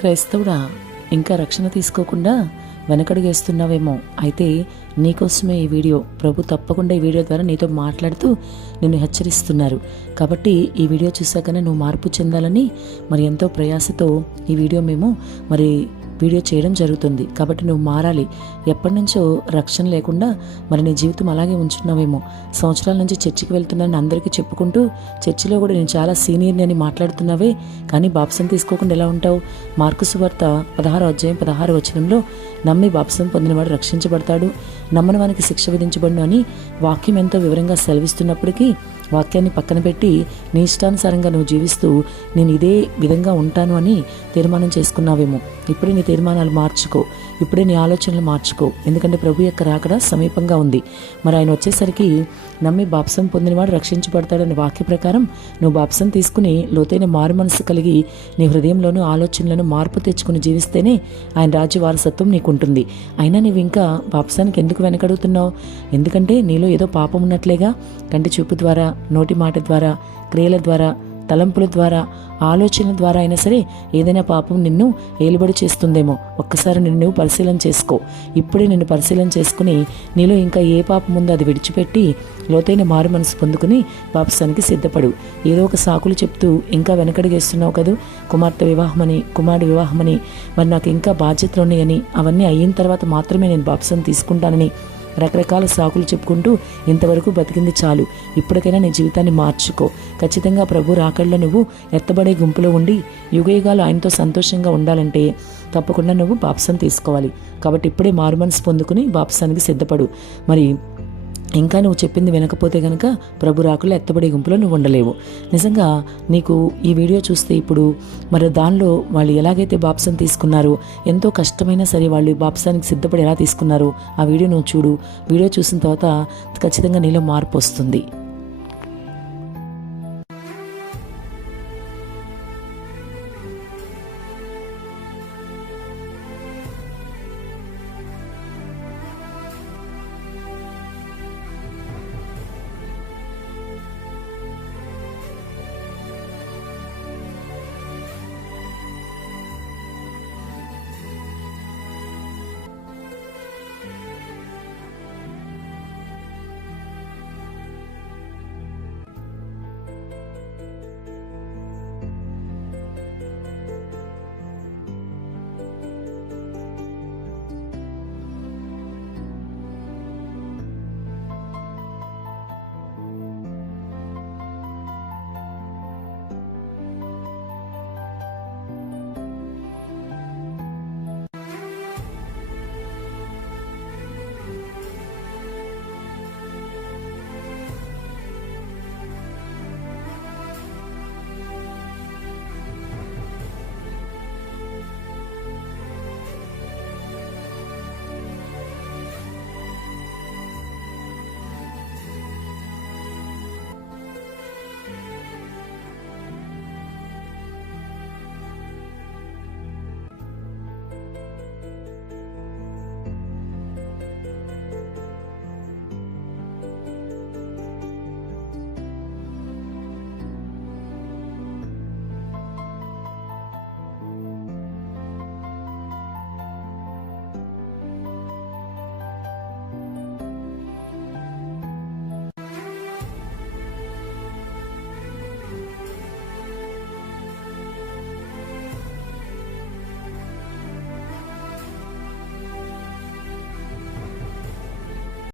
క్రైస్తవుడా, ఇంకా రక్షణ తీసుకోకుండా వెనకడుగేస్తున్నావేమో. అయితే నీకోసమే ఈ వీడియో. ప్రభు తప్పకుండా ఈ వీడియో ద్వారా నీతో మాట్లాడుతూ నిన్ను హెచ్చరిస్తున్నారు. కాబట్టి ఈ వీడియో చూసాకనే నువ్వు మార్పు చెందాలని మరి ఎంతో ప్రయాసతో ఈ వీడియో మేము వీడియో చేయడం జరుగుతుంది. కాబట్టి నువ్వు మారాలి. ఎప్పటి నుంచో రక్షణ లేకుండా మరి నీ జీవితం అలాగే ఉంచుతున్నావేమో. సంవత్సరాల నుంచి చర్చికి వెళ్తున్నానని అందరికీ చెప్పుకుంటూ చర్చిలో కూడా నేను చాలా సీనియర్ని అని మాట్లాడుతున్నావే, కానీ బాప్సం తీసుకోకుండా ఎలా ఉంటావు? మార్కు సువార్త 16 నమ్మి బాప్సం పొందినవాడు రక్షించబడతాడు, నమ్మని వానికి శిక్ష విధించబడును అని వాక్యం ఎంతో వివరంగా సెలవిస్తున్నప్పటికీ వాక్యాన్ని పక్కన పెట్టి నీ ఇష్టానుసారంగా నువ్వు జీవిస్తూ నేను ఇదే విధంగా ఉంటాను అని తీర్మానం చేసుకున్నావేమో. ఇప్పుడే నీ తీర్మానాలు మార్చుకో, ఇప్పుడే నీ ఆలోచనలు మార్చుకో. ఎందుకంటే ప్రభు యొక్క రాకడ సమీపంగా ఉంది. మరి ఆయన వచ్చేసరికి నమ్మి బాప్సం పొందినవాడు రక్షించబడతాడనే వాక్య ప్రకారం నువ్వు బాప్సం తీసుకుని లోతైన మారు మనసు కలిగి నీ హృదయంలోనూ ఆలోచనలను మార్పు తెచ్చుకుని జీవిస్తేనే ఆయన రాజ్య వారసత్వం నీకుంటుంది. అయినా నువ్వు ఇంకా బాప్సానికి ఎందుకు వెనకడుగుతున్నావు? ఎందుకంటే నీలో ఏదో పాపం ఉన్నట్లేగా. కంటి చూపు ద్వారా, నోటి మాట ద్వారా, క్రియల ద్వారా, తలంపుల ద్వారా, ఆలోచనల ద్వారా అయినా సరే ఏదైనా పాపం నిన్ను ఏలుబడి చేస్తుందేమో. ఒక్కసారి నిన్ను పరిశీలన చేసుకో. ఇప్పుడే నిన్ను పరిశీలన చేసుకుని నీలో ఇంకా ఏ పాపం ఉందో అది విడిచిపెట్టి లోతైన మారు మనసు పొందుకుని బాప్సానికి సిద్ధపడు. ఏదో ఒక సాకులు చెప్తూ ఇంకా వెనకడిగేస్తున్నావు కదూ. కుమార్తె వివాహమని, కుమారుడు వివాహమని, మరి నాకు ఇంకా బాధ్యతలు ఉన్నాయని, అవన్నీ అయిన తర్వాత మాత్రమే నేను బాప్సం తీసుకుంటానని రకరకాల సాకులు చెప్పుకుంటూ ఇంతవరకు బతికింది చాలు. ఇప్పటికైనా నీ జీవితాన్ని మార్చుకో. ఖచ్చితంగా ప్రభు రాకడలో నువ్వు ఎత్తబడే గుంపులో ఉండి యుగయుగాలు ఆయనతో సంతోషంగా ఉండాలంటే తప్పకుండా నువ్వు బాప్సం తీసుకోవాలి. కాబట్టి ఇప్పుడే మారు మనసు పొందుకుని బాప్సానికి సిద్ధపడు. మరి ఇంకా నువ్వు చెప్పింది వినకపోతే కనుక ప్రభు రాకుల్లో ఎత్తబడే గుంపులో నువ్వు ఉండలేవు. నిజంగా నీకు ఈ వీడియో చూస్తే ఇప్పుడు మరి దానిలో వాళ్ళు ఎలాగైతే బాప్సం తీసుకున్నారో, ఎంతో కష్టమైనా సరే వాళ్ళు బాప్సానికి సిద్ధపడి ఎలా తీసుకున్నారో ఆ వీడియో నువ్వు చూడు. వీడియో చూసిన తర్వాత ఖచ్చితంగా నీలో మార్పు వస్తుంది.